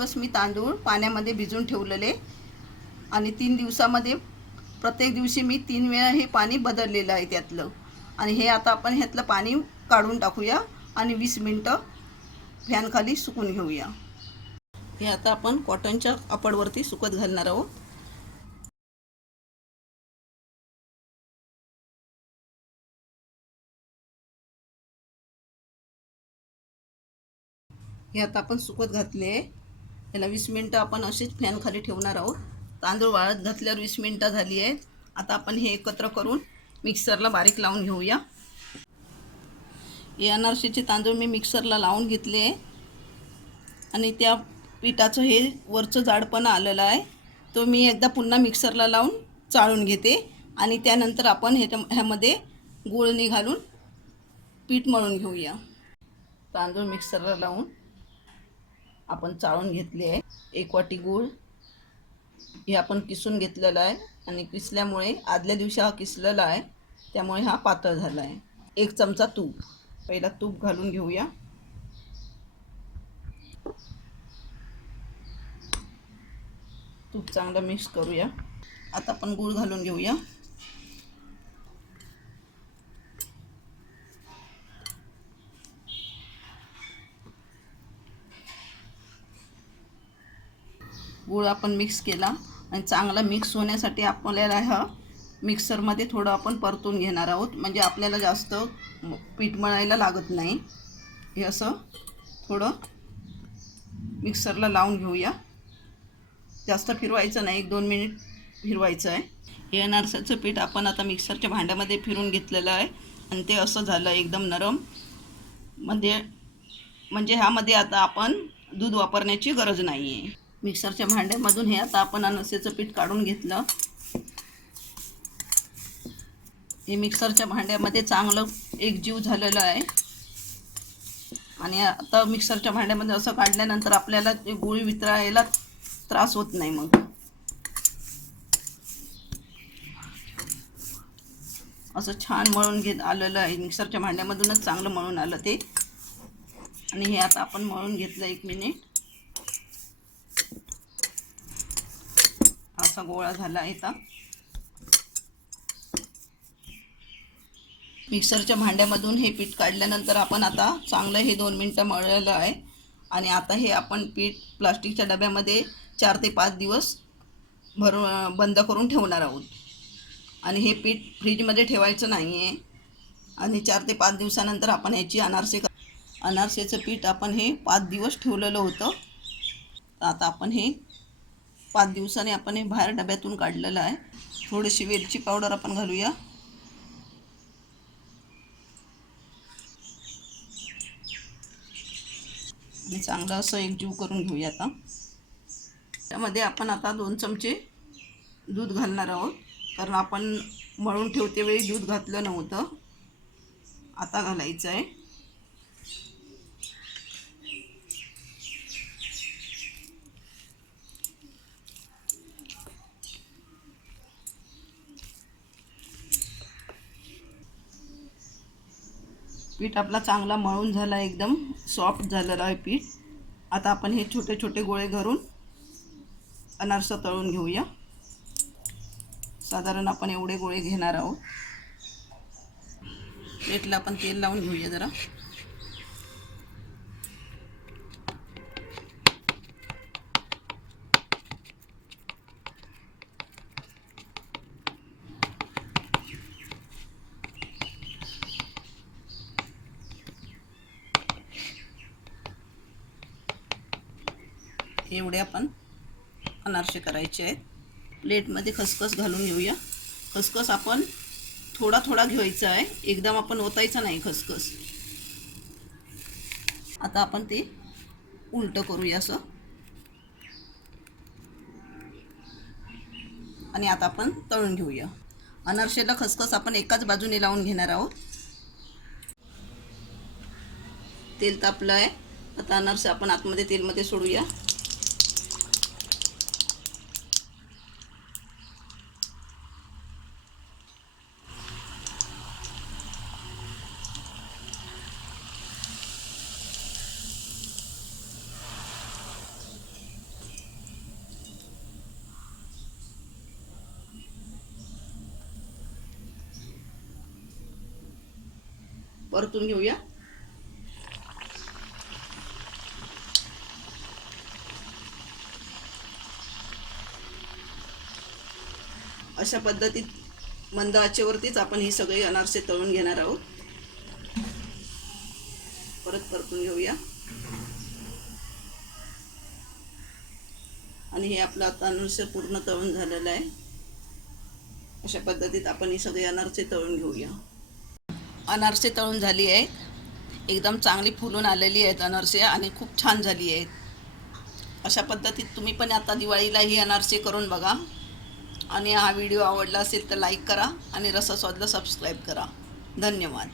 दिवस मी तांदूळ पाण्यामध्ये भिजवून ठेवलेले आणि 3 दिवसामध्ये प्रत्येक दिवशी मी 3 वेळा हे पाणी बदललेलं आहे त्यातलं. आणि हे आता आपण ह्यातलं पाणी काढून टाकूया आणि 20 मिनटं फॅनखाली सुकून घेऊया. हे आता आपण कॉटनच्या कापडवरती सुकत घालणार आहोत. हे आता आपण सुकत घातले. याला 20 मिनटं आपण असेच फॅनखाली ठेवणार आहोत. तांदूळ वाळत घातल्यावर 20 मिनटं झाली आहेत. आता आपण हे एकत्र करून मिक्सरला बारीक लावून घेऊया. हे अनारशीचे तांदूळ मी मिक्सरला लावून घेतले आणि त्या पिठाचं हे वरचं जाडपणा आलेलं आहे तो मी एकदा पुन्हा मिक्सरला लावून चाळून घेते आणि त्यानंतर आपण ह्यामध्ये गुळणी घालून पीठ मळून घेऊया. तांदूळ मिक्सरला लावून आपण चाळून घेतले आहे. 1 वाटी गूळ हे आपण किसून घेतलेला आहे आणि किसल्यामुळे आदल्या दिवशी हा किसलेला आहे त्यामुळे हा पातळ झाला आहे. 1 चमचा तूप, पहिला तूप घालून घेऊया. तूप चांगलं मिक्स करूया. आता आपण गूळ घालून घेऊया. गूळ आपण मिक्स केला आणि चांगला मिक्स होण्यासाठी आपल्याला हा मिक्सरमध्ये थोडं आपण परतून घेणार आहोत म्हणजे आपल्याला जास्त पीठ मळायला लागत नाही. हे असं थोडं मिक्सरला लावून घेऊया. जास्त फिरवायचं नाही, 1-2 मिनिट फिरवायचं आहे. हे अनारसाचं पीठ आपण आता मिक्सरच्या भांड्यामध्ये फिरून घेतलेलं आहे आणि ते असं झालं एकदम नरम. म्हणजे ह्यामध्ये आता आपण दूध वापरण्याची गरज नाही आहे. मिक्सरच्या भांड्यामधून हे आता आपण अनारसाचं पीठ काढून घेतलं. हे मिक्सरच्या भांड्यामध्ये चांगलं एकजीव झालेलं आहे आणि आता मिक्सरच्या भांड्यामध्ये असं काढल्यानंतर आपल्याला ते गूळ वितळायला त्रास होत नाही. मग असं छान मळून आलेलं आहे. मिक्सरच्या भांड्यामधूनच चांगलं मळून आलं ते. आणि हे आता आपण मळून घेतलं 1 मिनिट. असा गोळा झाला आहे. आता मिक्सरच्या भांड्यामधून हे पीठ काढल्यानंतर आपण आता चांगलं हे 2 मिनटं मळलेलं आहे आणि आता हे आपण पीठ प्लास्टिकच्या डब्यामध्ये 4 ते 5 दिवस बंद करून ठेवणार आहोत. आणि हे पीठ फ्रीजमध्ये ठेवायचं नाही आहे आणि 4 ते 5 दिवसानंतर आपण ह्याची अनारसेचं पीठ आपण हे 5 दिवस ठेवलेलं होतं. आता आपण हे 5 दिवसांनी आपण हे बाहेर डब्यातून काढलेलं आहे. थोडीशी वेलची पावडर आपण घालूया. आणि चांगलं असं एकजीव करून घेऊया. आता त्यामध्ये आपण आता 2 चमचे दूध घालणार आहोत कारण आपण मळून ठेवते वेळी दूध घातलं नव्हतं. आता घालायचं आहे. पीठ आपला चांगला मळून झाला, एकदम सॉफ्ट झालेला आहे पीठ. आता आपण हे छोटे छोटे गोळे करून अनारसा तळून घेऊया. साधारण आपण एवढे गोळे घेणार आहोत. प्लेटला आपण तेल लावून घेऊया जरा. एवढे आपण अनारसे करायचे आहेत. प्लेटमध्ये खसखस घालून घेऊया. खसखस आपण थोडा थोडा घ्यायचा आहे, एकदम आपण ओतायचं नाही खसखस. आता आपण ते उलटं करूया असं आणि आता आपण तळून घेऊया. अनारसेला खसखस आपण एकाच बाजूने लावून घेणार आहोत. तेल तापलं आहे. आता अनारसे आपण आतमध्ये तेलमध्ये सोडूया. परतून घेऊया. अशा पद्धतीत मंद आचेवरतीच आपण ही सगळे अनारसे तळून घेणार आहोत. परत परतून घेऊया. आणि हे आपलं आता अनारसे पूर्ण तळून झालेलं आहे. अशा पद्धतीत आपण ही सगळे अनारसे तळून घेऊया. अनारसे तळून झाली आहेत. एकदम चांगली फुलून आलेली आहेत अनारसे आणि खूप छान झाली आहेत. अशा पद्धतीत तुम्ही पण आता दिवाळीला ही अनारसे करून बघा. आणि हा व्हिडिओ आवडला असेल तर लाईक करा आणि रसास्वादला सबस्क्राईब करा. धन्यवाद.